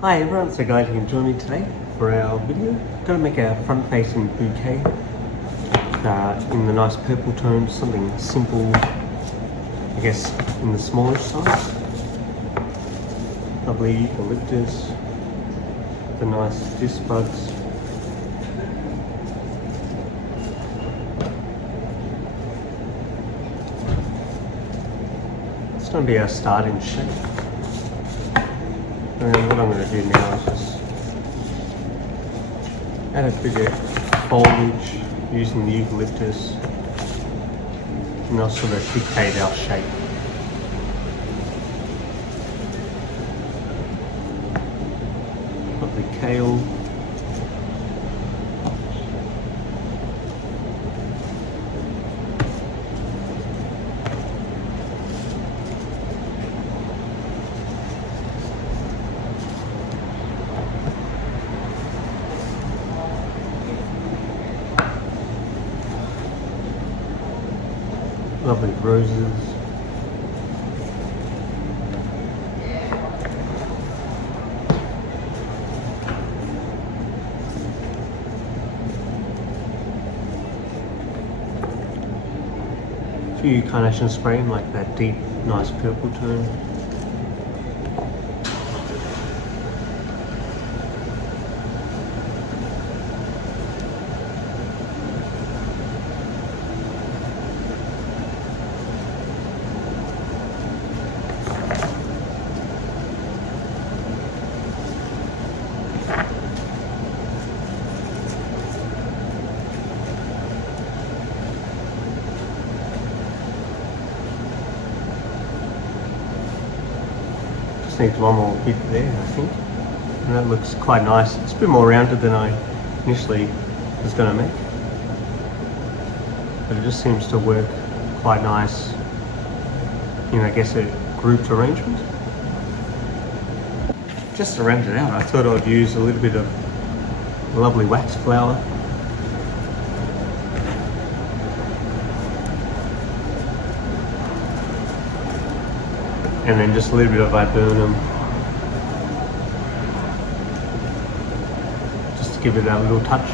Hi everyone, so glad you can join me today for our video. Going to make a front-facing bouquet in the nice purple tones, something simple, I guess, in the smallish size. Lovely eucalyptus, the nice disc buds. It's going to be our starting shape. And then what I'm going to do now is just add a bit of foliage using the eucalyptus, and they'll sort of dictate our shape. Lovely kale. Lovely roses. A few carnation spray in like that deep, nice purple tone. Needs one more bit there, I think, and that looks quite nice. It's a bit more rounded than I initially was going to make, but it just seems to work quite nice in, I guess, a grouped arrangement. Just to round it out, I thought I'd use a little bit of lovely wax flower. And then just a little bit of viburnum, just to give it that little touch.